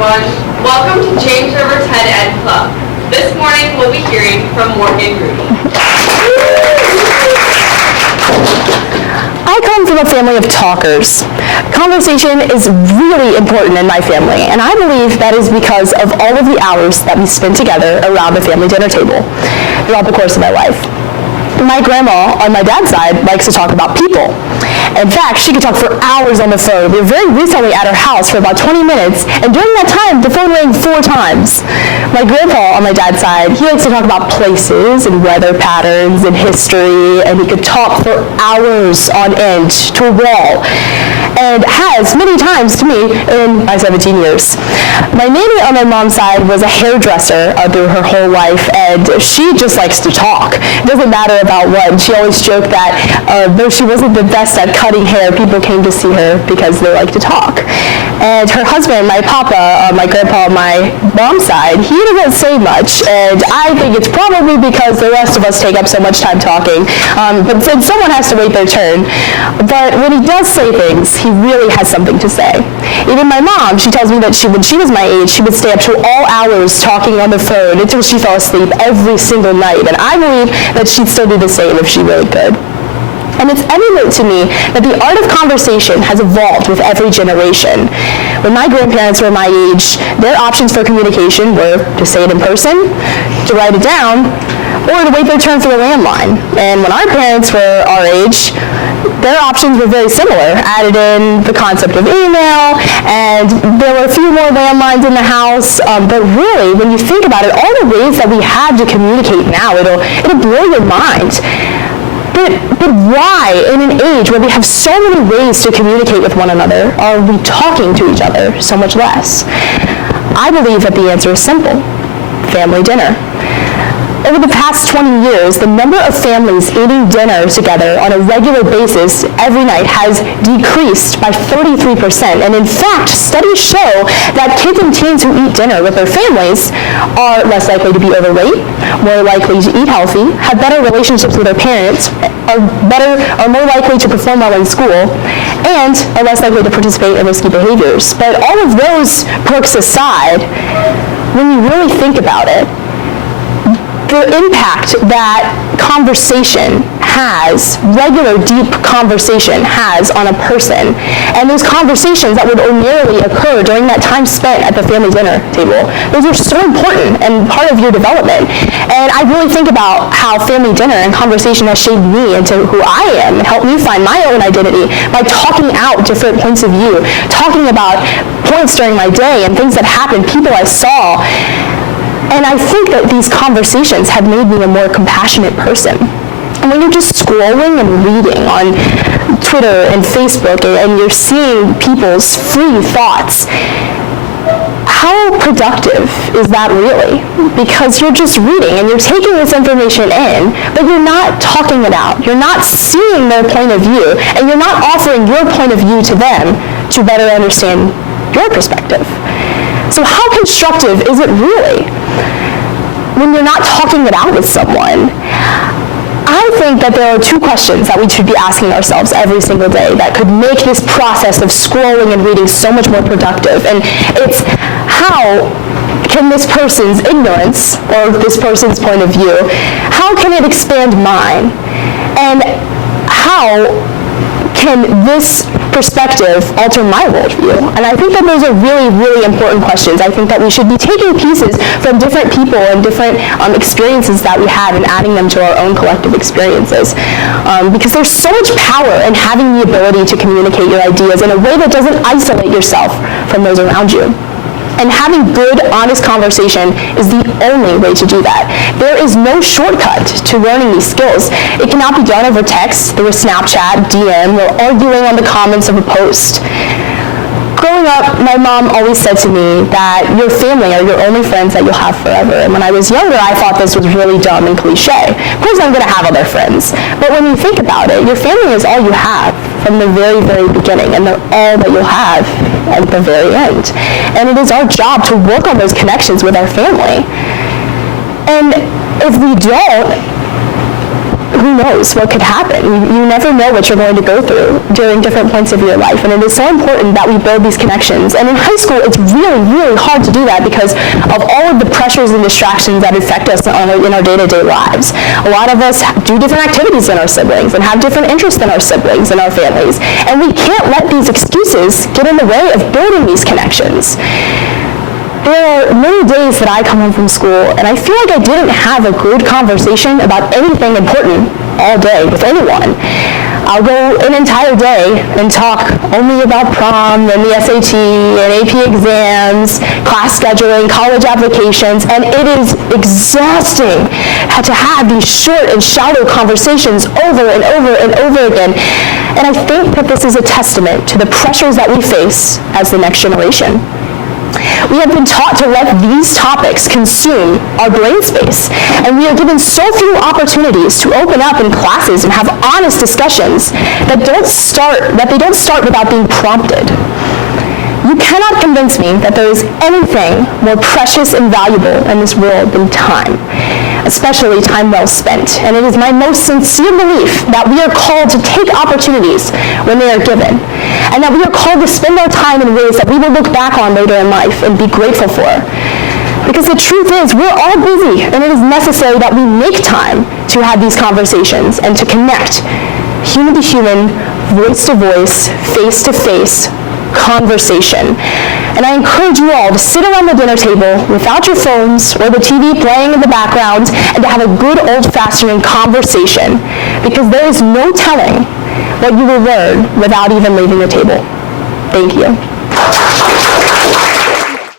everyone. Welcome to James River 10 Ed Club. This morning we'll be hearing from Morgan Rhudy. I come from a family of talkers. Conversation is really important in my family, and I believe that is because of all of the hours that we spend together around the family dinner table throughout the course of my life. My grandma, on my dad's side, likes to talk about people. In fact, she could talk for hours on the phone. We were very recently at her house for about 20 minutes, and during that time, the phone rang 4 times. My grandpa, on my dad's side, he likes to talk about places and weather patterns and history, and he could talk for hours on end to a wall, and has many times to me in my 17 years. My nanny on my mom's side was a hairdresser through her whole life, and she just likes to talk. It doesn't matter about what. She always joked that though she wasn't the best at cutting hair, people came to see her because they like to talk. And her husband, my papa, my grandpa on my mom's side, he doesn't say much, and I think it's probably because the rest of us take up so much time talking, but since someone has to wait their turn. But when he does say things, he really has something to say. Even my mom, she tells me that when she was my age, she would stay up to all hours talking on the phone until she fell asleep every single night, and I believe that she'd still do the same if she really could. And it's evident to me that the art of conversation has evolved with every generation. When my grandparents were my age, their options for communication were to say it in person, to write it down, or to wait their turn for the landline. And when our parents were our age, their options were very similar. Added in the concept of email, and there were a few more landlines in the house, but really, when you think about it, all the ways that we have to communicate now, it'll blow your mind. But why, in an age where we have so many ways to communicate with one another, are we talking to each other so much less? I believe that the answer is simple: family dinner. Over the past 20 years, the number of families eating dinner together on a regular basis every night has decreased by 33%. And in fact, studies show that kids and teens who eat dinner with their families are less likely to be overweight, more likely to eat healthy, have better relationships with their parents, are more likely to perform well in school, and are less likely to participate in risky behaviors. But all of those perks aside, when you really think about it, the impact that conversation has, regular deep conversation has on a person, and those conversations that would ordinarily occur during that time spent at the family dinner table, those are so important and part of your development. And I really think about how family dinner and conversation has shaped me into who I am and helped me find my own identity by talking out different points of view, talking about points during my day and things that happened, people I saw. And I think that these conversations have made me a more compassionate person. And when you're just scrolling and reading on Twitter and Facebook and you're seeing people's free thoughts, how productive is that really? Because you're just reading and you're taking this information in, but you're not talking it out. You're not seeing their point of view, and you're not offering your point of view to them to better understand your perspective. So how constructive is it really when you're not talking it out with someone? I think that there are 2 questions that we should be asking ourselves every single day that could make this process of scrolling and reading so much more productive. And it's, how can this person's ignorance or this person's point of view, how can it expand mine? And how can this perspective alter my worldview? And I think that those are really, really important questions. I think that we should be taking pieces from different people and different experiences that we have and adding them to our own collective experiences. Because there's so much power in having the ability to communicate your ideas in a way that doesn't isolate yourself from those around you. And having good, honest conversation is the only way to do that. There is no shortcut to learning these skills. It cannot be done over text, through a Snapchat, DM, or arguing on the comments of a post. Growing up, my mom always said to me that your family are your only friends that you'll have forever. And when I was younger, I thought this was really dumb and cliche. Of course, I'm going to have other friends. But when you think about it, your family is all you have from the very, very beginning, and they're all that you'll have at the very end. And it is our job to work on those connections with our family. And if we don't, who knows what could happen. You never know what you're going to go through during different points of your life, and it is so important that we build these connections. And in high school, it's really, really hard to do that because of all of the pressures and distractions that affect us in our day-to-day lives. A lot of us do different activities than our siblings and have different interests than our siblings and our families, and we can't let these excuses get in the way of building these connections. There are many days that I come home from school and I feel like I didn't have a good conversation about anything important all day with anyone. I'll go an entire day and talk only about prom and the SAT and AP exams, class scheduling, college applications, and it is exhausting to have these short and shallow conversations over and over and over again. And I think that this is a testament to the pressures that we face as the next generation. We have been taught to let these topics consume our brain space, and we are given so few opportunities to open up in classes and have honest discussions that they don't start without being prompted. You cannot convince me that there is anything more precious and valuable in this world than time, especially time well spent. And it is my most sincere belief that we are called to take opportunities when they are given, and that we are called to spend our time in ways that we will look back on later in life and be grateful for. Because the truth is, we're all busy, and it is necessary that we make time to have these conversations and to connect human to human, voice to voice, face to face conversation. And I encourage you all to sit around the dinner table without your phones or the TV playing in the background and to have a good old-fashioned conversation, because there is no telling what you will learn without even leaving the table. Thank you.